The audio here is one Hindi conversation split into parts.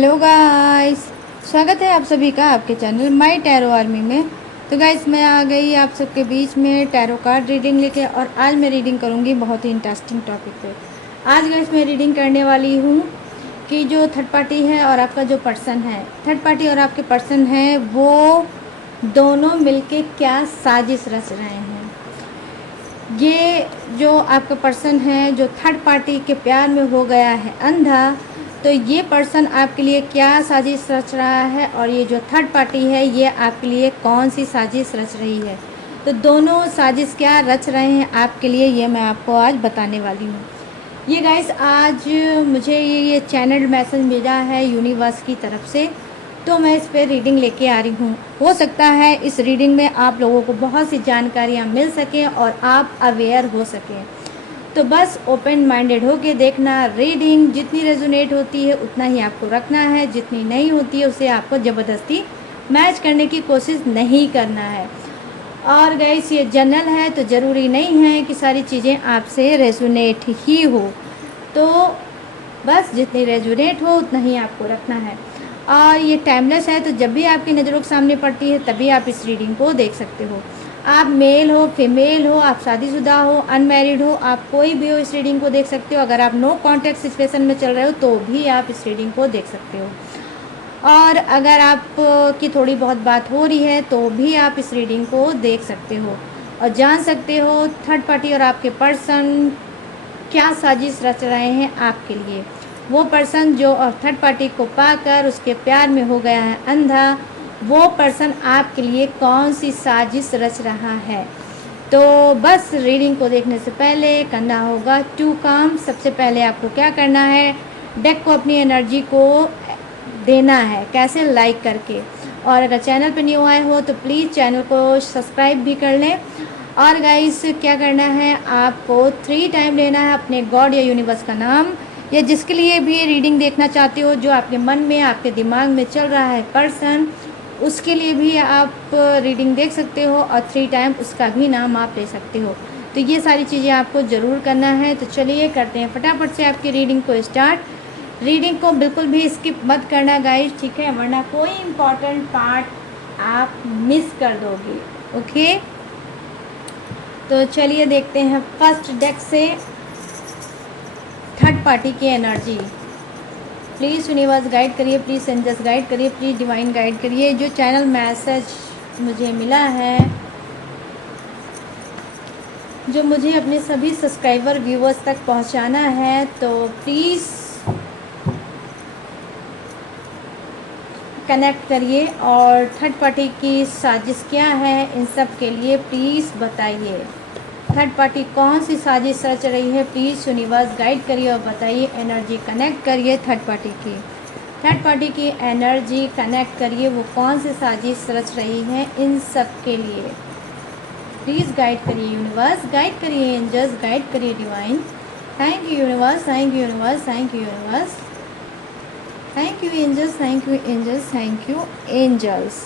हेलो गाइस, स्वागत है आप सभी का आपके चैनल माय टैरो आर्मी में। तो गाइस, मैं आ गई आप सबके बीच में टैरो कार्ड रीडिंग लेके। और आज मैं रीडिंग करूँगी बहुत ही इंटरेस्टिंग टॉपिक पे। आज गाइस मैं रीडिंग करने वाली हूँ कि जो थर्ड पार्टी है और आपका जो पर्सन है, थर्ड पार्टी और आपके पर्सन है, वो दोनों मिलके क्या साजिश रच रहे हैं। ये जो आपका पर्सन है जो थर्ड पार्टी के प्यार में हो गया है अंधा, तो ये पर्सन आपके लिए क्या साजिश रच रहा है और ये जो थर्ड पार्टी है ये आपके लिए कौन सी साजिश रच रही है। तो दोनों साजिश क्या रच रहे हैं आपके लिए, ये मैं आपको आज बताने वाली हूँ। ये गाइस, आज मुझे ये चैनल मैसेज मिला है यूनिवर्स की तरफ से, तो मैं इस पर रीडिंग लेके आ रही हूँ। हो सकता है इस रीडिंग में आप लोगों को बहुत सी जानकारियाँ मिल सकें और आप अवेयर हो सकें। तो बस ओपन माइंडेड होके देखना। रीडिंग जितनी रेजोनेट होती है उतना ही आपको रखना है, जितनी नहीं होती है उसे आपको ज़बरदस्ती मैच करने की कोशिश नहीं करना है। और गाइस, ये जनरल है तो ज़रूरी नहीं है कि सारी चीज़ें आपसे रेजोनेट ही हो। तो बस जितनी रेजोनेट हो उतना ही आपको रखना है। और ये टाइमलेस है, तो जब भी आपकी नज़रों के सामने पड़ती है तभी आप इस रीडिंग को देख सकते हो। आप मेल हो, फीमेल हो, आप शादीशुदा हो, अनमैरिड हो, आप कोई भी हो इस रीडिंग को देख सकते हो। अगर आप नो कॉन्टैक्ट सिचुएशन में चल रहे हो तो भी आप इस रीडिंग को देख सकते हो। और अगर आप की थोड़ी बहुत बात हो रही है तो भी आप इस रीडिंग को देख सकते हो और जान सकते हो थर्ड पार्टी और आपके पर्सन क्या साजिश रच रहे हैं आपके लिए। वो पर्सन जो थर्ड पार्टी को पाकर उसके प्यार में हो गया है अंधा, वो पर्सन आपके लिए कौन सी साजिश रच रहा है। तो बस रीडिंग को देखने से पहले करना होगा टू काम। सबसे पहले आपको क्या करना है, डेक को अपनी एनर्जी को देना है। कैसे? लाइक करके। और अगर चैनल पर न्यू आए हो तो प्लीज़ चैनल को सब्सक्राइब भी कर लें। और गाइस, क्या करना है, आपको 3 टाइम लेना है अपने गॉड या यूनिवर्स का नाम, या जिसके लिए भी रीडिंग देखना चाहते हो, जो आपके मन में आपके दिमाग में चल रहा है पर्सन, उसके लिए भी आप रीडिंग देख सकते हो और 3 टाइम उसका भी नाम आप ले सकते हो। तो ये सारी चीज़ें आपको ज़रूर करना है। तो चलिए करते हैं फटाफट से आपकी रीडिंग को स्टार्ट। रीडिंग को बिल्कुल भी स्किप मत करना गाइस, ठीक है, वरना कोई इम्पॉर्टेंट पार्ट आप मिस कर दोगे। ओके, तो चलिए देखते हैं फर्स्ट डेक से थर्ड पार्टी की एनर्जी। प्लीज़ यूनिवर्स गाइड करिए, प्लीज़ एंजल्स गाइड करिए, प्लीज़ डिवाइन गाइड करिए। जो चैनल मैसेज मुझे मिला है, जो मुझे अपने सभी सब्सक्राइबर व्यूवर्स तक पहुंचाना है, तो प्लीज़ कनेक्ट करिए। और थर्ड पार्टी की साजिश क्या है इन सब के लिए प्लीज़ बताइए। थर्ड पार्टी कौन सी साजिश रच रही है, प्लीज़ यूनिवर्स गाइड करिए और बताइए। एनर्जी कनेक्ट करिए थर्ड पार्टी की, थर्ड पार्टी की एनर्जी कनेक्ट करिए। वो कौन सी साजिश रच रही है इन सब के लिए, प्लीज़ गाइड करिए यूनिवर्स, गाइड करिए एंजल्स, गाइड करिए divine. Thank you universe, thank you universe, thank you universe, thank you angels, thank you angels, thank you angels.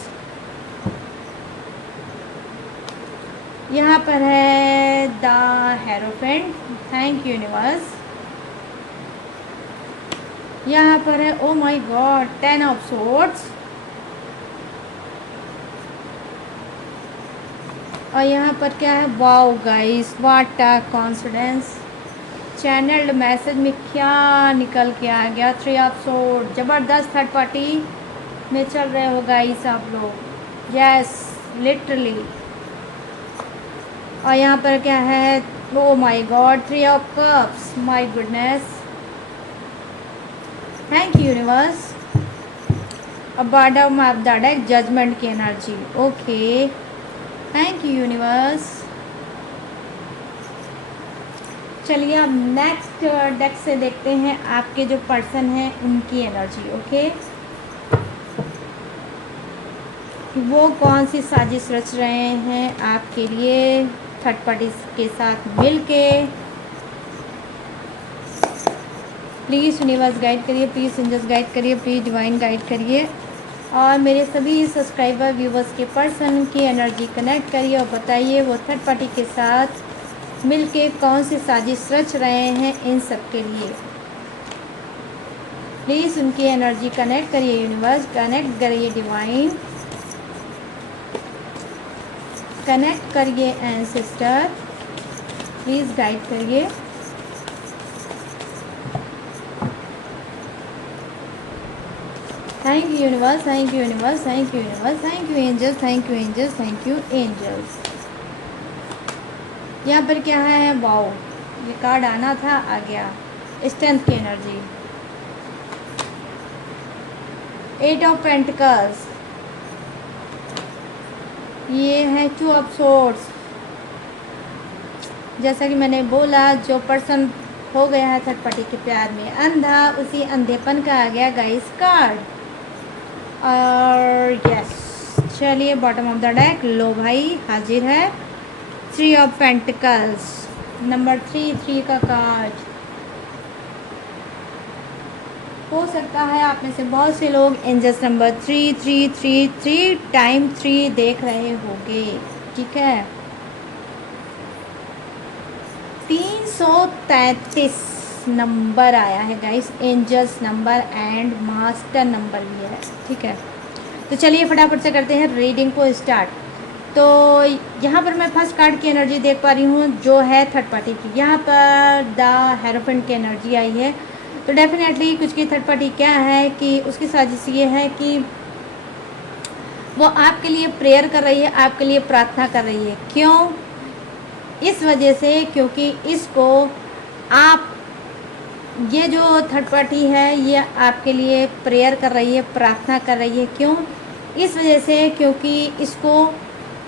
यहाँ पर है the hierophant, thank you universe. यहाँ पर है oh my god 10 of swords. और यहाँ पर क्या है, wow guys, what a confidence. Channelled message में क्या निकल के आ गया, 3 ऑफ सोर्ड। ज़बरदस्त थर्ड पार्टी में चल रहे हो गाइस आप लोग, यस लिटरली। और यहाँ पर क्या है, oh my God 3 of cups, my goodness, thank you universe. अब bottom of the deck judgement की energy, okay, thank you universe. चलिए अब नेक्स्ट डेक से देखते हैं आपके जो पर्सन हैं उनकी एनर्जी। ओके, वो कौन सी साजिश रच रहे हैं आपके लिए थर्ड पार्टी के साथ मिलके। प्लीज़ यूनिवर्स गाइड करिए, प्लीज़ एंजल्स गाइड करिए, प्लीज़ डिवाइन गाइड करिए। और मेरे सभी सब्सक्राइबर व्यूवर्स के पर्सन की एनर्जी कनेक्ट करिए और बताइए वो थर्ड पार्टी के साथ मिलके कौन सी साजिश रच रहे हैं इन सब के लिए। प्लीज़ उनकी एनर्जी कनेक्ट करिए यूनिवर्स, कनेक्ट करिए डिवाइन, कनेक्ट करिए एंसेस्टर, प्लीज़ गाइड करिए। Thank you universe, thank you universe, thank you universe, thank you angels, thank you angels, thank you angels. यहाँ पर क्या है, वाओ, ये कार्ड आना था, आ गया, स्ट्रेंथ की एनर्जी, 8 ऑफ पेंटिकल्स, ये है 2 ऑफ सोर्ड्स। जैसा कि मैंने बोला, जो पर्सन हो गया है थर्ड पार्टी के प्यार में अंधा, उसी अंधेपन का आ गया गाइस कार्ड। और यस, चलिए बॉटम ऑफ द डेक, लो भाई हाजिर है, 3 ऑफ पेंटिकल्स, नंबर 3 का कार्ड। हो सकता है आप में से बहुत से लोग एंजल्स नंबर 3 टाइम 3 देख रहे होंगे, ठीक है। 333 नंबर आया है guys, angels number and master number भी है, ठीक है। तो चलिए फटाफट से करते हैं रीडिंग को स्टार्ट। तो यहाँ पर मैं फर्स्ट कार्ड की एनर्जी देख पा रही हूँ जो है थर्ड पार्टी की। यहाँ पर द हेरोफेंट की एनर्जी आई है। तो डेफिनेटली कुछ की थर्ड पार्टी क्या है कि उसकी साजिश ये है कि वो आपके लिए प्रेयर कर रही है, आपके लिए प्रार्थना कर रही है। क्यों? इस वजह से क्योंकि इसको आप, ये जो थर्ड पार्टी है ये आपके लिए प्रेयर कर रही है, प्रार्थना कर रही है। क्यों? इस वजह से क्योंकि इसको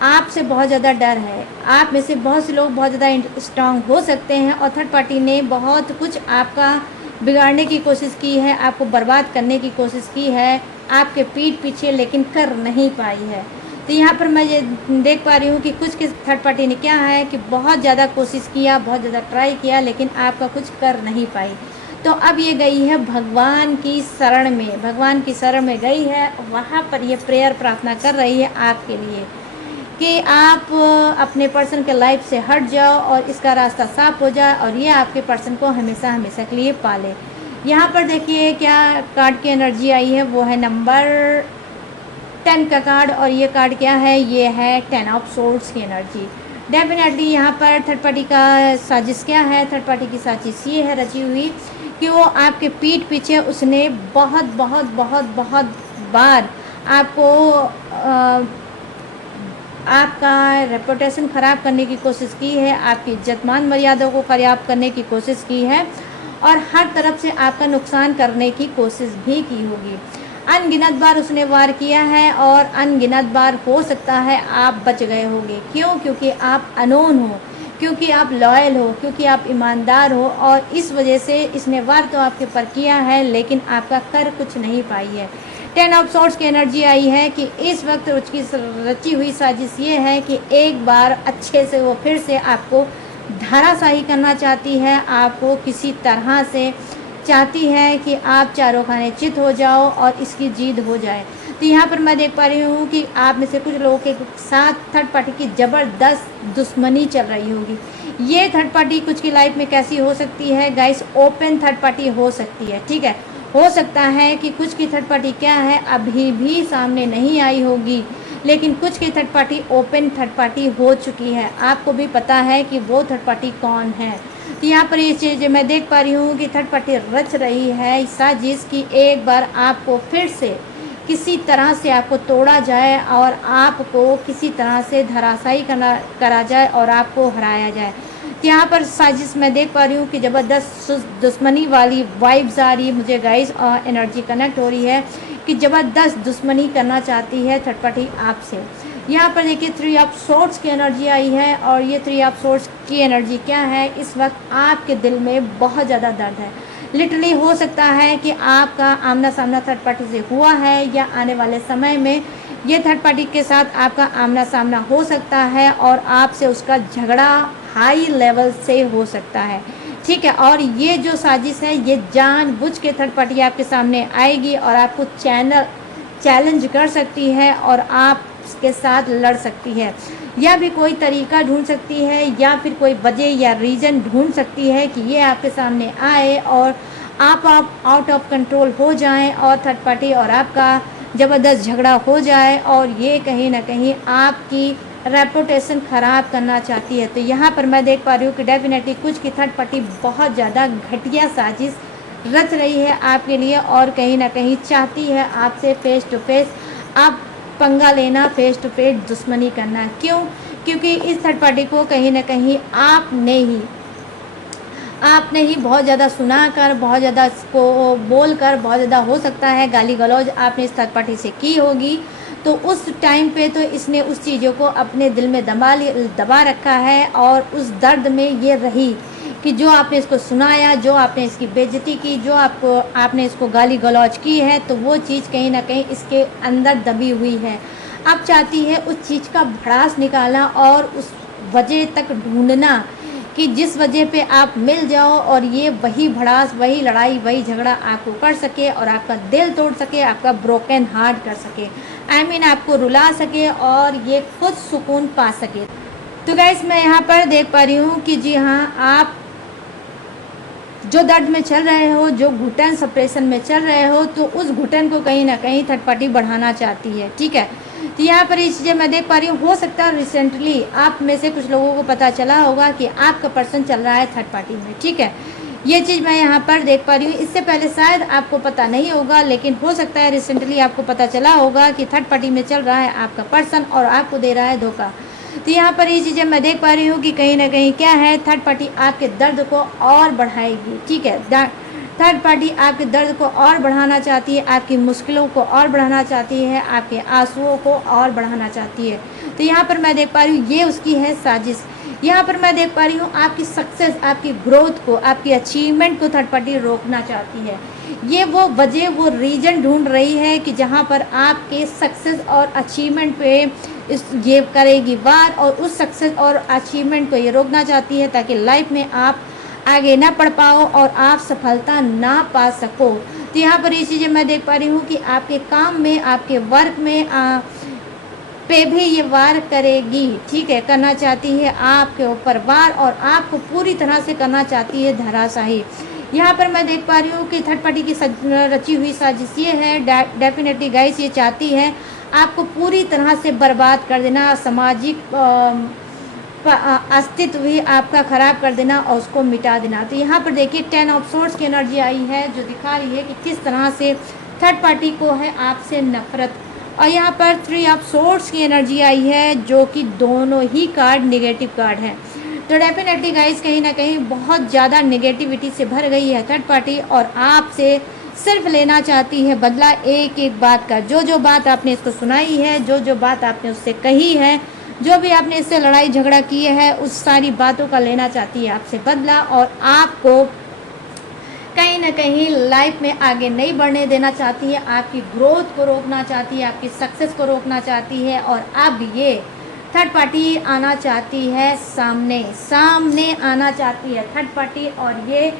आपसे बहुत ज़्यादा डर है। आप में से बहुत से लोग बहुत ज़्यादा स्ट्रांग हो सकते हैं और थर्ड पार्टी ने बहुत कुछ आपका बिगाड़ने की कोशिश की है, आपको बर्बाद करने की कोशिश की है आपके पीठ पीछे, लेकिन कर नहीं पाई है। तो यहाँ पर मैं ये देख पा रही हूँ कि कुछ के थर्ड पार्टी ने क्या है कि बहुत ज़्यादा कोशिश किया, बहुत ज़्यादा ट्राई किया, लेकिन आपका कुछ कर नहीं पाई। तो अब ये गई है भगवान की शरण में, भगवान की शरण में गई है, वहाँ पर ये प्रेयर प्रार्थना कर रही है आपके लिए कि आप अपने पर्सन के लाइफ से हट जाओ और इसका रास्ता साफ हो जाए और ये आपके पर्सन को हमेशा हमेशा के लिए पाले। यहाँ पर देखिए क्या कार्ड की एनर्जी आई है, वो है नंबर 10 का कार्ड। और ये कार्ड क्या है, ये है 10 ऑफ सोर्ड्स की एनर्जी। डेफिनेटली यहाँ पर थर्ड पार्टी का साजिश क्या है, थर्ड पार्टी की साजिश ये है रची हुई कि वो आपके पीठ पीछे उसने बहुत बहुत बहुत बहुत बार आपको आपका रेपुटेशन ख़राब करने की कोशिश की है, आपकी इज्जत मान मर्यादा को ख़राब करने की कोशिश की है और हर तरफ से आपका नुकसान करने की कोशिश भी की होगी। अनगिनत बार उसने वार किया है और अनगिनत बार हो सकता है आप बच गए होंगे। क्यों? क्योंकि आप अनोन हो, क्योंकि आप लॉयल हो, क्योंकि आप ईमानदार हो और इस वजह से इसने वार तो आपके ऊपर किया है लेकिन आपका कर कुछ नहीं पाई है। 10 ऑफ सोर्ड्स की एनर्जी आई है कि इस वक्त उसकी रची हुई साजिश ये है कि एक बार अच्छे से वो फिर से आपको धराशाही करना चाहती है, आपको किसी तरह से चाहती है कि आप चारों खाने चित हो जाओ और इसकी जीत हो जाए। तो यहाँ पर मैं देख पा रही हूँ कि आप में से कुछ लोगों के साथ थर्ड पार्टी की ज़बरदस्त दुश्मनी चल रही होगी। ये थर्ड पार्टी कुछ की लाइफ में कैसी हो सकती है गाइस, ओपन थर्ड पार्टी हो सकती है, ठीक है। हो सकता है कि कुछ की थर्ड पार्टी क्या है अभी भी सामने नहीं आई होगी, लेकिन कुछ की third party open third party हो चुकी है, आपको भी पता है कि वो थर्ड पार्टी कौन है। तो यहाँ पर ये चीज़ मैं देख पा रही हूँ कि थर्ड पार्टी रच रही है साजिश की एक बार आपको फिर से किसी तरह से आपको तोड़ा जाए और आपको किसी तरह से धराशायी करा जाए और आपको हराया जाए। तो यहाँ पर साजिश मैं देख पा रही हूँ कि ज़बरदस्त दुश्मनी वाली वाइब्स आ रही है मुझे गाइस, और एनर्जी कनेक्ट हो रही है कि ज़बरदस्त दुश्मनी करना चाहती है थर्ड पार्टी आपसे। यहाँ पर देखिए 3 ऑफ सोर्ड्स की एनर्जी आई है और ये 3 ऑफ सोर्ड्स की एनर्जी क्या है, इस वक्त आपके दिल में बहुत ज़्यादा दर्द है। लिटरली हो सकता है कि आपका आमना सामना थर्ड पार्टी से हुआ है या आने वाले समय में ये थर्ड पार्टी के साथ आपका आमना सामना हो सकता है और आपसे उसका झगड़ा हाई लेवल से हो सकता है, ठीक है। और ये जो साजिश है ये जानबूझ के थर्ड पार्टी आपके सामने आएगी और आपको चैलेंज कर सकती है और आप के साथ लड़ सकती है, या भी कोई तरीका ढूंढ सकती है या फिर कोई वजह या रीज़न ढूंढ सकती है कि ये आपके सामने आए और आप आउट ऑफ कंट्रोल हो जाएं और थर्ड पार्टी और आपका ज़बरदस्त झगड़ा हो जाए और ये कहीं ना कहीं आपकी रेपुटेशन ख़राब करना चाहती है। तो यहाँ पर मैं देख पा रही हूँ कि डेफिनेटली कुछ की थर्ड पार्टी बहुत ज़्यादा घटिया साजिश रच रही है आपके लिए और कहीं ना कहीं चाहती है आपसे फेस टू फेस आप पंगा लेना, फेस टू फेस दुश्मनी करना। क्यों? क्योंकि इस थर्ड पार्टी को कहीं ना कहीं आपने ही बहुत ज़्यादा सुना कर, बहुत ज़्यादा इसको बोल कर, बहुत ज़्यादा हो सकता है गाली गलौज आपने इस थर्ड पार्टी से की होगी। तो उस टाइम पे तो इसने उस चीज़ों को अपने दिल में दबा रखा है और उस दर्द में ये रही कि जो आपने इसको सुनाया, जो आपने इसकी बेइज्जती की, जो आपने इसको गाली गलौज की है, तो वो चीज़ कहीं ना कहीं इसके अंदर दबी हुई है। आप चाहती है उस चीज़ का भड़ास निकालना और उस वजह तक ढूंढना कि जिस वजह पे आप मिल जाओ और ये वही भड़ास, वही लड़ाई, वही झगड़ा आपको कर सके और आपका दिल तोड़ सके, आपका ब्रोकन हार्ट कर सके, आपको रुला सके और ये खुद सुकून पा सके। तो गाइस मैं यहाँ पर देख पा रही हूँ कि जी हाँ, आप जो दर्द में चल रहे हो, जो घुटन सप्रेशन में चल रहे हो, तो उस घुटन को कहीं ना कहीं थर्ड पार्टी बढ़ाना चाहती है। ठीक है, तो यहाँ पर ये चीज़ें मैं देख पा रही हूँ। हो सकता है रिसेंटली आप में से कुछ लोगों को पता चला होगा कि आपका पर्सन चल रहा है थर्ड पार्टी में। ठीक है, ये चीज़ मैं यहाँ पर देख पा रही हूँ। इससे पहले शायद आपको पता नहीं होगा, लेकिन हो सकता है रिसेंटली आपको पता चला होगा कि थर्ड पार्टी में चल रहा है आपका पर्सन और आपको दे रहा है धोखा। तो यहाँ पर ये चीज़ें मैं देख पा रही हूँ कि कहीं ना कहीं क्या है, थर्ड पार्टी आपके दर्द को और बढ़ाएगी। ठीक है, थर्ड पार्टी आपके दर्द को और बढ़ाना चाहती है, आपकी मुश्किलों को और बढ़ाना चाहती है, आपके आंसुओं को और बढ़ाना चाहती है। तो यहाँ पर मैं देख पा रही हूँ ये उसकी है साजिश। यहाँ पर मैं देख पा रही हूँ आपकी सक्सेस, आपकी ग्रोथ को, आपकी अचीवमेंट को थर्ड पार्टी रोकना चाहती है। ये वो वजह, वो रीज़न ढूंढ रही है कि जहाँ पर आपके सक्सेस और अचीवमेंट पे ये करेगी वार और उस सक्सेस और अचीवमेंट को ये रोकना चाहती है ताकि लाइफ में आप आगे ना बढ़ पाओ और आप सफलता ना पा सको। तो यहाँ पर ये चीज़ें मैं देख पा रही हूँ कि आपके काम में, आपके वर्क में पे भी ये वार करेगी। ठीक है, करना चाहती है आपके ऊपर वार और आपको पूरी तरह से करना चाहती है धराशाही। यहाँ पर मैं देख पा रही हूँ कि थर्ड पार्टी की रची हुई साजिश ये है, डेफिनेटली गाइस ये चाहती है आपको पूरी तरह से बर्बाद कर देना, सामाजिक अस्तित्व भी आपका ख़राब कर देना और उसको मिटा देना। तो यहाँ पर देखिए 10 ऑफ सोर्ड्स की एनर्जी आई है जो दिखा रही है कि किस तरह से थर्ड पार्टी को है आपसे नफरत। और यहाँ पर 3 ऑफ सोर्ड्स की एनर्जी आई है जो कि दोनों ही कार्ड नेगेटिव कार्ड हैं। तो डेफिनेटली गाइस कहीं ना कहीं बहुत ज़्यादा नेगेटिविटी से भर गई है थर्ड पार्टी और आपसे सिर्फ लेना चाहती है बदला एक एक बात का। जो जो बात आपने इसको सुनाई है, जो जो बात आपने उससे कही है, जो भी आपने इससे लड़ाई झगड़ा की है, उस सारी बातों का लेना चाहती है आपसे बदला और आपको कहीं ना कहीं लाइफ में आगे नहीं बढ़ने देना चाहती है, आपकी ग्रोथ को रोकना चाहती है, आपकी सक्सेस को रोकना चाहती है। और अब ये थर्ड पार्टी आना चाहती है सामने आना चाहती है थर्ड पार्टी और ये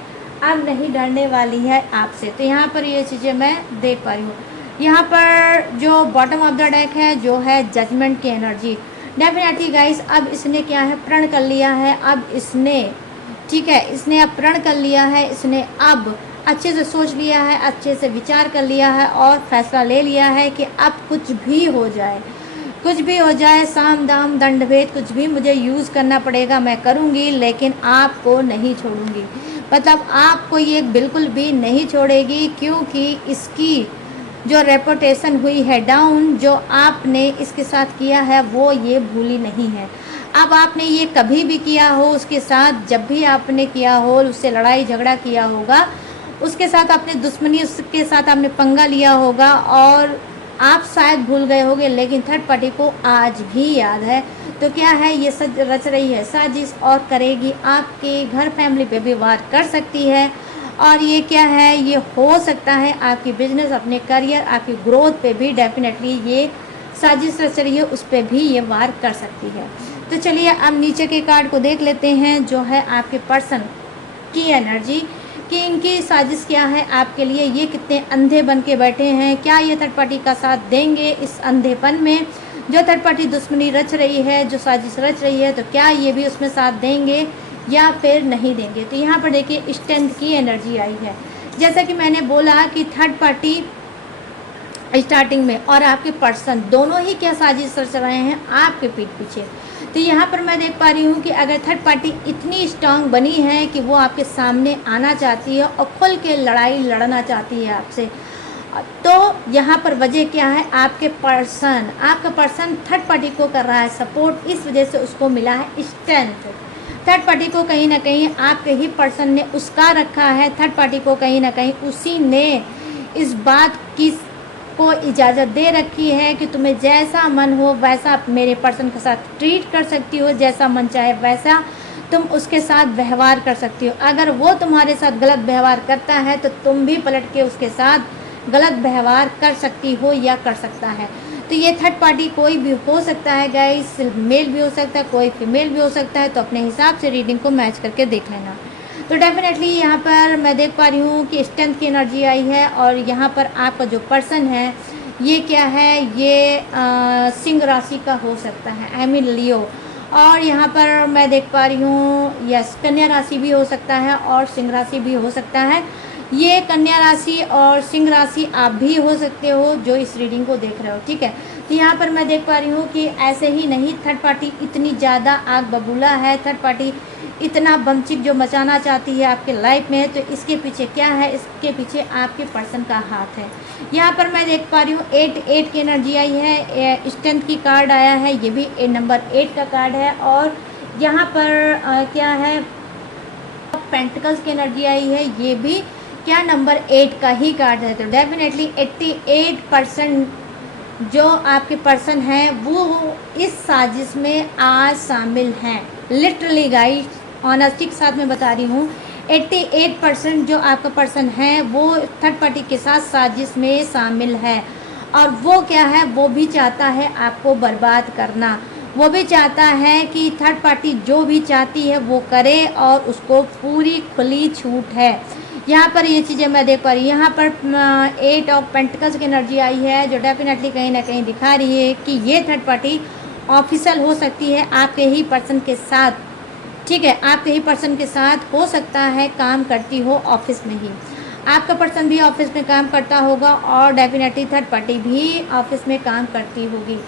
अब नहीं डरने वाली है आपसे। तो यहाँ पर ये चीज़ें मैं देख पा रही हूँ। यहाँ पर जो बॉटम ऑफ द डेक है जो है जजमेंट की एनर्जी। डेफिनेटली गाइस अब इसने क्या है, प्रण कर लिया है। अब इसने, ठीक है, इसने अब प्रण कर लिया है, इसने अब अच्छे से सोच लिया है, अच्छे से विचार कर लिया है और फैसला ले लिया है कि अब कुछ भी हो जाए, कुछ भी हो जाए, साम दाम दंड भेद कुछ भी मुझे यूज़ करना पड़ेगा, मैं करूँगी, लेकिन आपको नहीं छोड़ूंगी। मतलब आपको ये बिल्कुल भी नहीं छोड़ेगी क्योंकि इसकी जो रेपुटेशन हुई है डाउन, जो आपने इसके साथ किया है वो ये भूली नहीं है। अब आपने ये कभी भी किया हो उसके साथ, जब भी आपने किया हो, उससे लड़ाई झगड़ा किया होगा, उसके साथ आपने दुश्मनी, उसके साथ आपने पंगा लिया होगा और आप शायद भूल गए होंगे, लेकिन थर्ड पार्टी को आज भी याद है। तो क्या है, ये सच रच रही है साजिश और करेगी आपके घर फैमिली पे भी वार कर सकती है। और ये क्या है, ये हो सकता है आपकी बिजनेस, अपने करियर, आपकी ग्रोथ पे भी डेफिनेटली ये साजिश रच रही है, उस पर भी ये वार कर सकती है। तो चलिए अब नीचे के कार्ड को देख लेते हैं जो है आपके पर्सन की एनर्जी कि इनकी साजिश क्या है आपके लिए, ये कितने अंधे बन के बैठे हैं, क्या ये थर्ड पार्टी का साथ देंगे इस अंधेपन में, जो थर्ड पार्टी दुश्मनी रच रही है, जो साजिश रच रही है, तो क्या ये भी उसमें साथ देंगे या फिर नहीं देंगे। तो यहाँ पर देखिए स्ट्रेंथ की एनर्जी आई है। जैसा कि मैंने बोला कि थर्ड पार्टी स्टार्टिंग में और आपके पर्सन दोनों ही क्या साजिश रच रहे हैं आपके पीठ पीछे। तो यहाँ पर मैं देख पा रही हूँ कि अगर थर्ड पार्टी इतनी स्ट्रांग बनी है कि वो आपके सामने आना चाहती है और खुल के लड़ाई लड़ना चाहती है आपसे, तो यहाँ पर वजह क्या है, आपका पर्सन थर्ड पार्टी को कर रहा है सपोर्ट, इस वजह से उसको मिला है स्ट्रेंथ। थर्ड पार्टी को कहीं ना कहीं आपके ही पर्सन ने उसका रखा है, थर्ड पार्टी को कहीं ना कहीं उसी ने इस बात की को इजाज़त दे रखी है कि तुम्हें जैसा मन हो वैसा मेरे पर्सन के साथ ट्रीट कर सकती हो, जैसा मन चाहे वैसा तुम उसके साथ व्यवहार कर सकती हो। अगर वो तुम्हारे साथ गलत व्यवहार करता है तो तुम भी पलट के उसके साथ गलत व्यवहार कर सकती हो या कर सकता है। तो ये थर्ड पार्टी कोई भी हो सकता है गाइस, मेल भी हो सकता है, कोई फीमेल भी हो सकता है, तो अपने हिसाब से रीडिंग को मैच करके देख लेना। तो डेफिनेटली यहाँ पर मैं देख पा रही हूँ कि स्ट्रेंथ की एनर्जी आई है और यहाँ पर आपका जो पर्सन है ये क्या है, ये सिंह राशि का हो सकता है, आई मीन लियो। और यहाँ पर मैं देख पा रही हूँ यस कन्या राशि भी हो सकता है और सिंह राशि भी हो सकता है। ये कन्या राशि और सिंह राशि आप भी हो सकते हो जो इस रीडिंग को देख रहे हो, ठीक है। तो यहाँ पर मैं देख पा रही हूँ कि ऐसे ही नहीं, थर्ड पार्टी इतनी ज़्यादा आग बबूला है, थर्ड पार्टी इतना बमचिक जो मचाना चाहती है आपके लाइफ में, तो इसके पीछे क्या है, इसके पीछे आपके पर्सन का हाथ है। यहाँ पर मैं देख पा रही हूँ 8 की एनर्जी आई है, स्ट्रेंथ की कार्ड आया है, ये भी नंबर 8 का कार्ड है। और यहाँ पर क्या है, पेंटिकल्स की एनर्जी आई है, ये भी क्या नंबर 8 का ही कार्ड है। तो डेफिनेटली 88% जो आपके पर्सन हैं वो इस साजिश में आज शामिल हैं। लिटरली गाइस, ऑनेस्टी के साथ मैं बता रही हूँ, 88% जो आपका पर्सन है वो थर्ड पार्टी के साथ साजिश में शामिल है। और वो क्या है, वो भी चाहता है आपको बर्बाद करना, वो भी चाहता है कि थर्ड पार्टी जो भी चाहती है वो करे और उसको पूरी खुली छूट है। यहाँ पर ये चीज़ें मैं देख पा रही हूँ। यहाँ पर 8 ऑफ पेंटिकल्स की एनर्जी आई है जो डेफिनेटली कहीं ना कहीं दिखा रही है कि ये थर्ड पार्टी ऑफिशियल हो सकती है आपके ही पर्सन के साथ, ठीक है, आपके ही पर्सन के साथ हो सकता है काम करती हो ऑफिस में ही, आपका पर्सन भी ऑफिस में काम करता होगा और डेफिनेटली थर्ड पार्टी भी ऑफिस में काम करती होगी।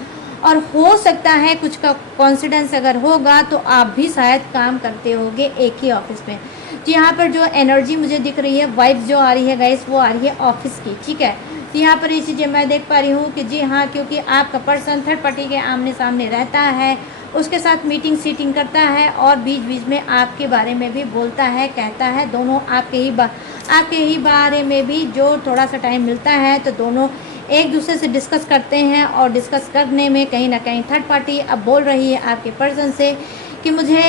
और हो सकता है कुछ का कॉन्सिडेंस अगर होगा तो आप भी शायद काम करते होंगे एक ही ऑफिस में। तो यहाँ पर जो एनर्जी मुझे दिख रही है, वाइब्स जो आ रही है गाइस, वो आ रही है ऑफिस की, ठीक है। तो यहाँ पर ये चीज़ें मैं देख पा रही हूँ कि जी हाँ, क्योंकि आपका पर्सन थर्ड पार्टी के आमने सामने रहता है, उसके साथ मीटिंग सीटिंग करता है और बीच बीच में आपके बारे में भी बोलता है, कहता है, दोनों आपके ही बारे में भी जो थोड़ा सा टाइम मिलता है तो दोनों एक दूसरे से डिस्कस करते हैं। और डिस्कस करने में कहीं ना कहीं थर्ड पार्टी अब बोल रही है आपके पर्सन से कि मुझे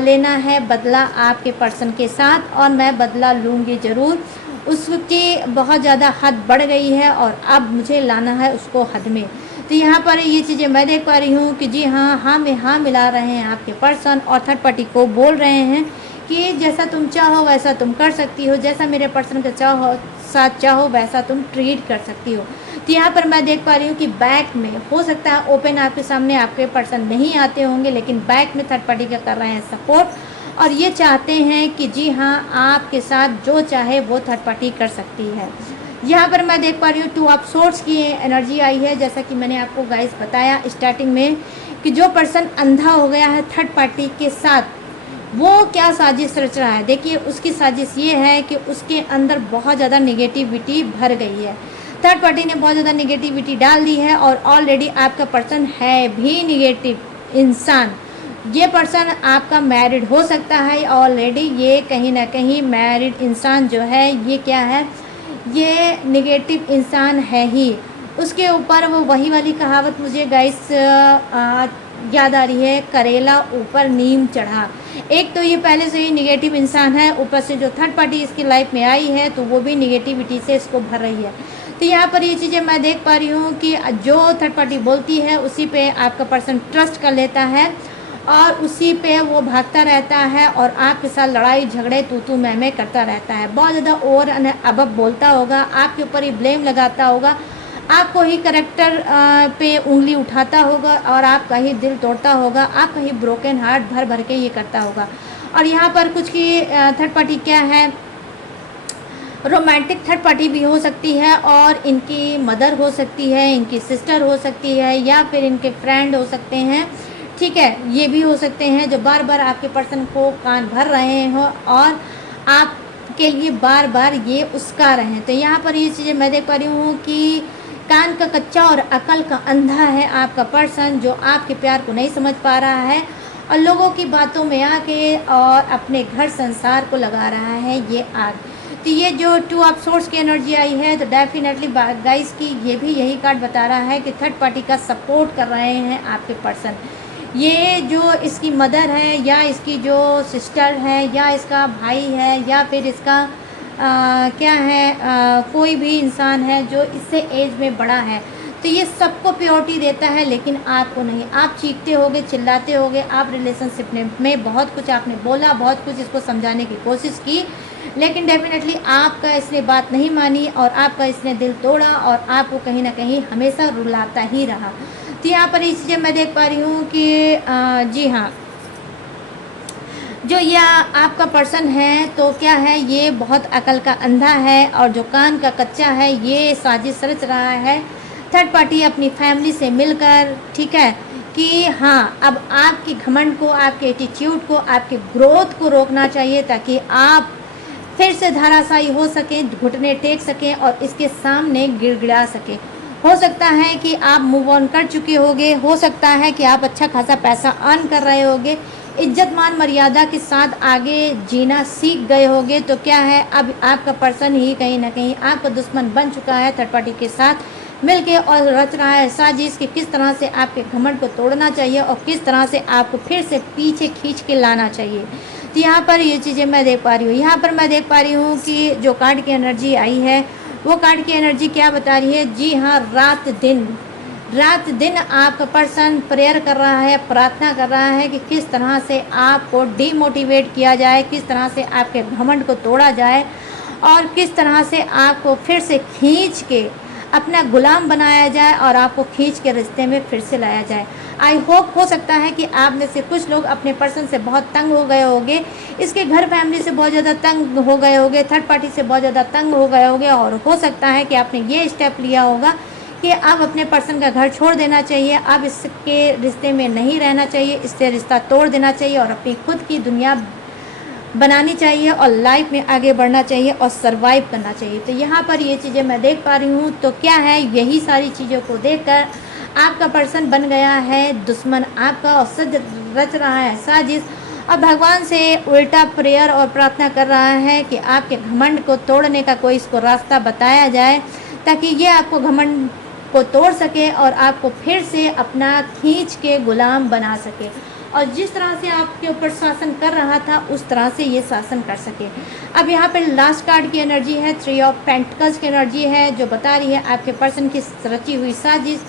लेना है बदला आपके पर्सन के साथ और मैं बदला लूँगी ज़रूर, उसकी बहुत ज़्यादा हद बढ़ गई है और अब मुझे लाना है उसको हद में। तो यहाँ पर ये चीज़ें मैं देख पा रही हूँ कि जी हाँ, हाँ में हाँ मिला रहे हैं आपके पर्सन और थर्ड पार्टी को बोल रहे हैं कि जैसा तुम चाहो वैसा तुम कर सकती हो, जैसा मेरे पर्सन के साथ चाहो वैसा तुम ट्रीट कर सकती हो। तो यहाँ पर मैं देख पा रही हूँ कि बैक में हो सकता है ओपन आपके सामने आपके पर्सन नहीं आते होंगे, लेकिन बैक में थर्ड पार्टी का कर रहे हैं सपोर्ट और ये चाहते हैं कि जी हाँ, आपके साथ जो चाहे वो थर्ड पार्टी कर सकती है। यहाँ पर मैं देख पा रही हूँ 2 ऑफ सोर्ड्स की एनर्जी आई है, जैसा कि मैंने आपको गाइस बताया स्टार्टिंग में कि जो पर्सन अंधा हो गया है थर्ड पार्टी के साथ, वो क्या साजिश रच रहा है। देखिए, उसकी साजिश ये है कि उसके अंदर बहुत ज़्यादा नेगेटिविटी भर गई है, थर्ड पार्टी ने बहुत ज़्यादा नेगेटिविटी डाल दी है और ऑलरेडी आपका पर्सन है भी नेगेटिव इंसान। ये पर्सन आपका मैरिड हो सकता है ऑलरेडी, ये कहीं ना कहीं मैरिड इंसान जो है ये क्या है, ये नेगेटिव इंसान है ही। उसके ऊपर वो वही वाली कहावत मुझे गाइस याद आ रही है, करेला ऊपर नीम चढ़ा। एक तो ये पहले से ही नेगेटिव इंसान है, ऊपर से जो थर्ड पार्टी इसकी लाइफ में आई है तो वो भी नेगेटिविटी से इसको भर रही है। तो यहाँ पर ये चीज़ें मैं देख पा रही हूँ कि जो थर्ड पार्टी बोलती है उसी पे आपका पर्सन ट्रस्ट कर लेता है और उसी पे वो भागता रहता है और आपके साथ लड़ाई झगड़े तू मैं करता रहता है। बहुत ज़्यादा ओवर अब बोलता होगा, आपके ऊपर ही ब्लेम लगाता होगा, आपको ही करेक्टर पे उंगली उठाता होगा और आपका ही दिल तोड़ता होगा, आपका ही ब्रोकन हार्ट भर भर के ये करता होगा। और यहाँ पर कुछ की थर्ड पार्टी क्या है, रोमांटिक थर्ड पार्टी भी हो सकती है, और इनकी मदर हो सकती है, इनकी सिस्टर हो सकती है, या फिर इनके फ्रेंड हो सकते हैं, ठीक है। ये भी हो सकते हैं जो बार बार आपके पर्सन को कान भर रहे हो और आपके लिए बार बार ये उसका रहे हैं। तो यहाँ पर ये चीज़ें मैं देख पा रही हूँ कि कान का कच्चा और अकल का अंधा है आपका पर्सन, जो आपके प्यार को नहीं समझ पा रहा है और लोगों की बातों में आके और अपने घर संसार को लगा रहा है ये आग। तो ये जो टू ऑफ सोर्स की एनर्जी आई है, तो डेफिनेटली गाइस की ये भी यही कार्ड बता रहा है कि थर्ड पार्टी का सपोर्ट कर रहे हैं आपके पर्सन। ये जो इसकी मदर है, या इसकी जो सिस्टर है, या इसका भाई है, या फिर इसका क्या है, कोई भी इंसान है जो इससे एज में बड़ा है, तो ये सबको प्योरिटी देता है, लेकिन आपको नहीं। आप चीखते होगे, चिल्लाते होगे, आप रिलेशनशिप में बहुत कुछ आपने बोला, बहुत कुछ इसको समझाने की कोशिश की, लेकिन डेफिनेटली आपका इसने बात नहीं मानी और आपका इसने दिल तोड़ा और आपको कहीं ना कहीं हमेशा रुलाता ही रहा। तो यहाँ पर ये चीज़ें मैं देख पा रही हूँ कि जी हाँ, जो यह आपका पर्सन है तो क्या है, ये बहुत अकल का अंधा है, और जो कान का कच्चा है ये साजिश रच रहा है थर्ड पार्टी अपनी फैमिली से मिलकर, ठीक है, कि हाँ अब आपके घमंड को, आपके एटीट्यूड को, आपके ग्रोथ को रोकना चाहिए, ताकि आप फिर से धराशायी हो सकें, घुटने टेक सकें और इसके सामने गिड़गिड़ा सकें। हो सकता है कि आप मूव ऑन कर चुके होंगे, हो सकता है कि आप अच्छा खासा पैसा अर्न कर रहे होंगे, इज्जत मान मर्यादा के साथ आगे जीना सीख गए होंगे। तो क्या है, अब आपका पर्सन ही कहीं ना कहीं आपका दुश्मन बन चुका है, थर्ड पार्टी के साथ मिलके और रच रहा है साजिश कि किस तरह से आपके घमंड को तोड़ना चाहिए और किस तरह से आपको फिर से पीछे खींच के लाना चाहिए। तो यहाँ पर ये चीज़ें मैं देख पा रही हूँ। यहाँ पर मैं देख पा रही हूँ कि जो कार्ड की एनर्जी आई है, वो कार्ड की एनर्जी क्या बता रही है, जी हाँ, रात दिन आपका पर्सन प्रेयर कर रहा है, प्रार्थना कर रहा है कि किस तरह से आपको डीमोटिवेट किया जाए, किस तरह से आपके घमंड को तोड़ा जाए और किस तरह से आपको फिर से खींच के अपना गुलाम बनाया जाए और आपको खींच के रिश्ते में फिर से लाया जाए। आई होप, हो सकता है कि आप में से कुछ लोग अपने पर्सन से बहुत तंग हो गए होंगे, इसके घर फैमिली से बहुत ज़्यादा तंग हो गए होंगे, थर्ड पार्टी से बहुत ज़्यादा तंग हो गए होंगे, और हो सकता है कि आपने ये स्टेप लिया होगा कि अब अपने पर्सन का घर छोड़ देना चाहिए, अब इसके रिश्ते में नहीं रहना चाहिए, इससे रिश्ता तोड़ देना चाहिए और अपनी खुद की दुनिया बनानी चाहिए और लाइफ में आगे बढ़ना चाहिए और सरवाइव करना चाहिए। तो यहाँ पर ये चीज़ें मैं देख पा रही हूँ। तो क्या है, यही सारी चीज़ों को देखकर आपका पर्सन बन गया है दुश्मन आपका और सज रच रहा है साजिश, और भगवान से उल्टा प्रेयर और प्रार्थना कर रहा है कि आपके घमंड को तोड़ने का कोई इसको रास्ता बताया जाए, ताकि ये आपको घमंड को तोड़ सके और आपको फिर से अपना खींच के गुलाम बना सके, और जिस तरह से आपके ऊपर शासन कर रहा था उस तरह से ये शासन कर सके। अब यहाँ पर लास्ट कार्ड की एनर्जी है, 3 ऑफ पेंटिकल्स की एनर्जी है, जो बता रही है आपके पर्सन की रची हुई साजिश,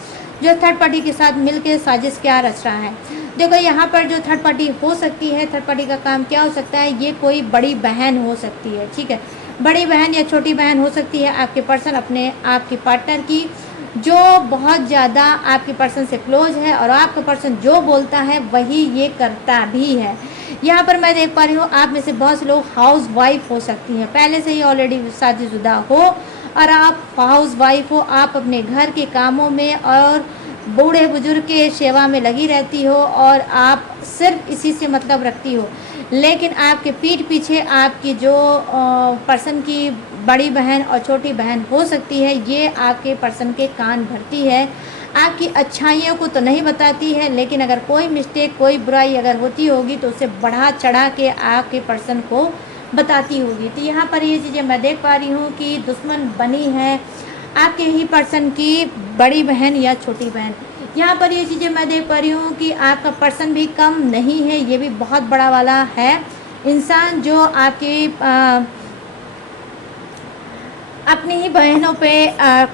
जो थर्ड पार्टी के साथ मिलकर साजिश क्या रच रहा है। देखो यहाँ पर जो थर्ड पार्टी हो सकती है, थर्ड पार्टी का काम क्या हो सकता है, ये कोई बड़ी बहन हो सकती है, ठीक है, बड़ी बहन या छोटी बहन हो सकती है आपके पर्सन अपने आपके पार्टनर की, जो बहुत ज़्यादा आपके पर्सन से क्लोज है और आपका पर्सन जो बोलता है वही ये करता भी है। यहाँ पर मैं देख पा रही हूँ आप में से बहुत से लोग हाउस वाइफ हो सकती हैं, पहले से ही ऑलरेडी शादीशुदा हो और आप हाउस वाइफ हो, आप अपने घर के कामों में और बूढ़े बुजुर्ग के सेवा में लगी रहती हो और आप सिर्फ इसी से मतलब रखती हो, लेकिन आपके पीठ पीछे आपकी जो पर्सन की बड़ी बहन और छोटी बहन हो सकती है, ये आपके पर्सन के कान भरती है, आपकी अच्छाइयों को तो नहीं बताती है, लेकिन अगर कोई मिस्टेक, कोई बुराई अगर होती होगी तो उसे बढ़ा चढ़ा के आपके पर्सन को बताती होगी। तो यहाँ पर ये चीज़ें मैं देख पा रही हूँ कि दुश्मन बनी है आपके ही पर्सन की बड़ी बहन या छोटी बहन। यहाँ पर ये चीज़ें मैं देख पा रही हूँ कि आपका पर्सन भी कम नहीं है, ये भी बहुत बड़ा वाला है इंसान, जो आपके अपनी ही बहनों पे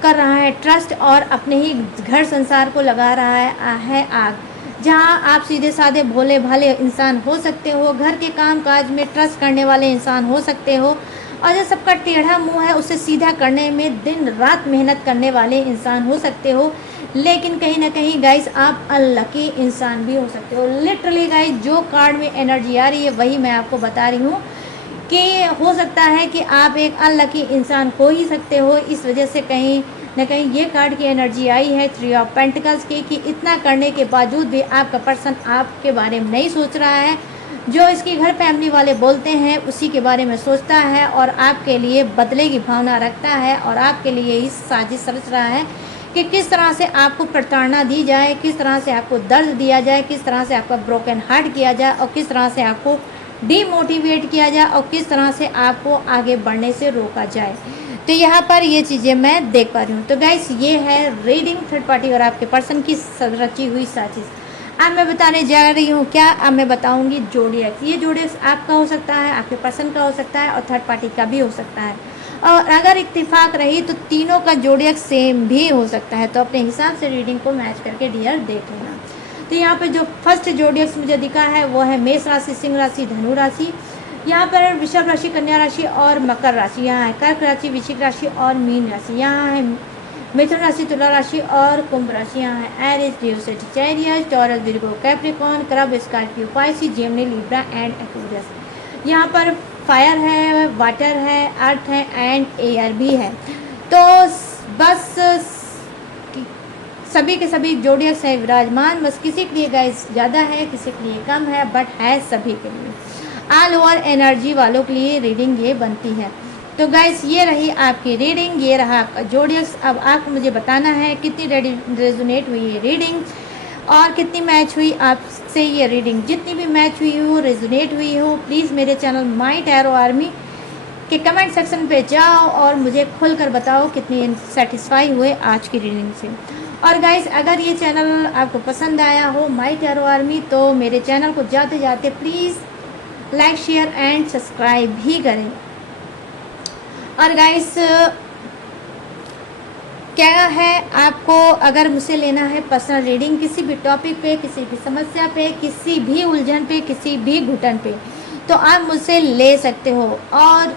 कर रहा है ट्रस्ट और अपने ही घर संसार को लगा रहा है आग। जहाँ आप सीधे साधे भोले भाले इंसान हो सकते हो, घर के काम काज में ट्रस्ट करने वाले इंसान हो सकते हो, और जो सबका टेढ़ा मुंह है उसे सीधा करने में दिन रात मेहनत करने वाले इंसान हो सकते हो, लेकिन कहीं ना कहीं गाइस आप अनलकी इंसान भी हो सकते हो। लिटरली गाइस जो कार्ड में एनर्जी आ रही है वही मैं आपको बता रही हूँ कि हो सकता है कि आप एक अनलकी इंसान हो ही सकते हो। इस वजह से कहीं न कहीं ये कार्ड की एनर्जी आई है 3 ऑफ पेंटिकल्स की, कि इतना करने के बावजूद भी आपका पर्सन आपके बारे में नहीं सोच रहा है। जो इसकी घर फैमिली वाले बोलते हैं उसी के बारे में सोचता है और आपके लिए बदले की भावना रखता है और आपके लिए ही साजिश रच रहा है कि किस तरह से आपको प्रताड़ना दी जाए, किस तरह से आपको दर्द दिया जाए, किस तरह से आपका ब्रोकन हार्ट किया जाए और किस तरह से आपको डीमोटिवेट किया जाए और किस तरह से आपको आगे बढ़ने से रोका जाए। तो यहाँ पर ये चीज़ें मैं देख पा रही हूँ। तो गाइस ये है रीडिंग थर्ड पार्टी और आपके पर्सन की रची हुई साजिश। अब मैं बताने जा रही हूँ क्या, अब मैं बताऊँगी जोडियक्स। ये जोडियक्स आपका हो सकता है, आपके पर्सन का हो सकता है और थर्ड पार्टी का भी हो सकता है। और अगर इत्तेफाक रही तो तीनों का जोडियक्स सेम भी हो सकता है। तो अपने हिसाब से रीडिंग को मैच करके डियर देख लेना। तो यहाँ पे जो फर्स्ट जोडियक्स मुझे दिखा है वो है मेष राशि, सिंह राशि, धनु राशि। यहाँ पर वृषभ राशि, कन्या राशि और मकर राशि। यहाँ है कर्क राशि, वृश्चिक राशि और मीन राशि। यहाँ है मिथुन राशि, तुला राशि और कुंभ राशि। यहाँ है Aries, Leo, Sagittarius, Taurus, Virgo, Capricorn, crab, Scorpio, Pisces, Gemini, Libra and Aquarius. यहाँ पर फायर है, वाटर है, अर्थ है एंड एयर भी है। तो बस सभी के सभी जोडियक्स है विराजमान। बस किसी के लिए गाइस ज़्यादा है, किसी के लिए कम है, बट है सभी के लिए। ऑल ओवर एनर्जी वालों के लिए रीडिंग ये बनती है। तो गाइस ये रही आपकी रीडिंग, ये रहा आपका जोडियक्स। अब आपको मुझे बताना है कितनी रेजोनेट हुई ये रीडिंग और कितनी मैच हुई आपसे ये रीडिंग। जितनी भी मैच हुई हो, रेजोनेट हुई हो, प्लीज़ मेरे चैनल माई टैरो आर्मी के कमेंट सेक्शन पे जाओ और मुझे खुलकर बताओ कितनी सेटिस्फाई हुए आज की रीडिंग से। और गाइस अगर ये चैनल आपको पसंद आया हो माई टैरो आर्मी, तो मेरे चैनल को जाते जाते please like, share and subscribe भी करें। और गाइस क्या है, आपको अगर मुझसे लेना है पर्सनल रीडिंग किसी भी टॉपिक पे, किसी भी समस्या पे, किसी भी उलझन पे, किसी भी घुटन पे, तो आप मुझसे ले सकते हो। और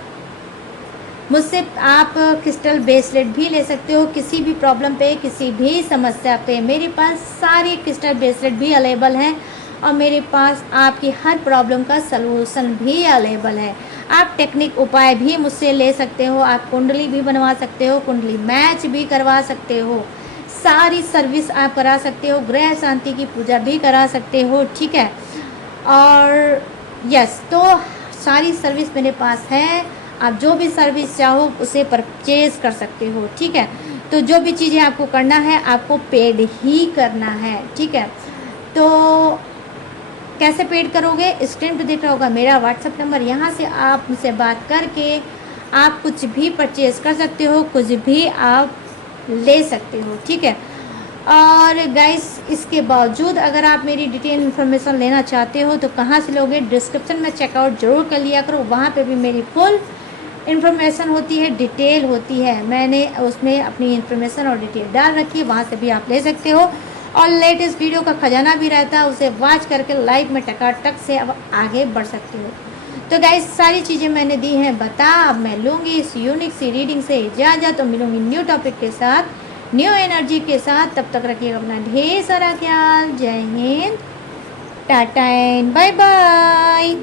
मुझसे आप क्रिस्टल ब्रेसलेट भी ले सकते हो किसी भी प्रॉब्लम पे, किसी भी समस्या पे। मेरे पास सारी क्रिस्टल ब्रेसलेट भी अवेलेबल हैं और मेरे पास आपकी हर प्रॉब्लम का सलूशन भी अवेलेबल है। आप टेक्निक उपाय भी मुझसे ले सकते हो, आप कुंडली भी बनवा सकते हो, कुंडली मैच भी करवा सकते हो, सारी सर्विस आप करा सकते हो, ग्रह शांति की पूजा भी करा सकते हो, ठीक है। और यस, तो सारी सर्विस मेरे पास है। आप जो भी सर्विस चाहो उसे परचेज कर सकते हो, ठीक है। तो जो भी चीज़ें आपको करना है आपको पेड ही करना है, ठीक है। तो कैसे पेड करोगे, स्क्रीन पे दिख रहा होगा मेरा व्हाट्सएप नंबर। यहाँ से आप मुझसे बात करके आप कुछ भी परचेज कर सकते हो, कुछ भी आप ले सकते हो, ठीक है। और गाइस इसके बावजूद अगर आप मेरी डिटेल इन्फॉर्मेशन लेना चाहते हो तो कहाँ से लोगे, डिस्क्रिप्शन में चेकआउट ज़रूर कर लिया करो। वहाँ पे भी मेरी फुल इन्फॉर्मेशन होती है, डिटेल होती है। मैंने उसमें अपनी इन्फॉर्मेशन और डिटेल डाल रखी है, वहाँ से भी आप ले सकते हो। और लेटेस्ट वीडियो का खजाना भी रहता है, उसे वॉच करके लाइव में टकाटक से अब आगे बढ़ सकते हो। तो गाइस सारी चीज़ें मैंने दी हैं बता। अब मैं लूँगी इस यूनिक सी रीडिंग से इजाज़त, तो मिलूँगी न्यू टॉपिक के साथ, न्यू एनर्जी के साथ। तब तक रखिएगा अपना ढेर सारा ख्याल। जय हिंद, टाटा एंड बाय बाय।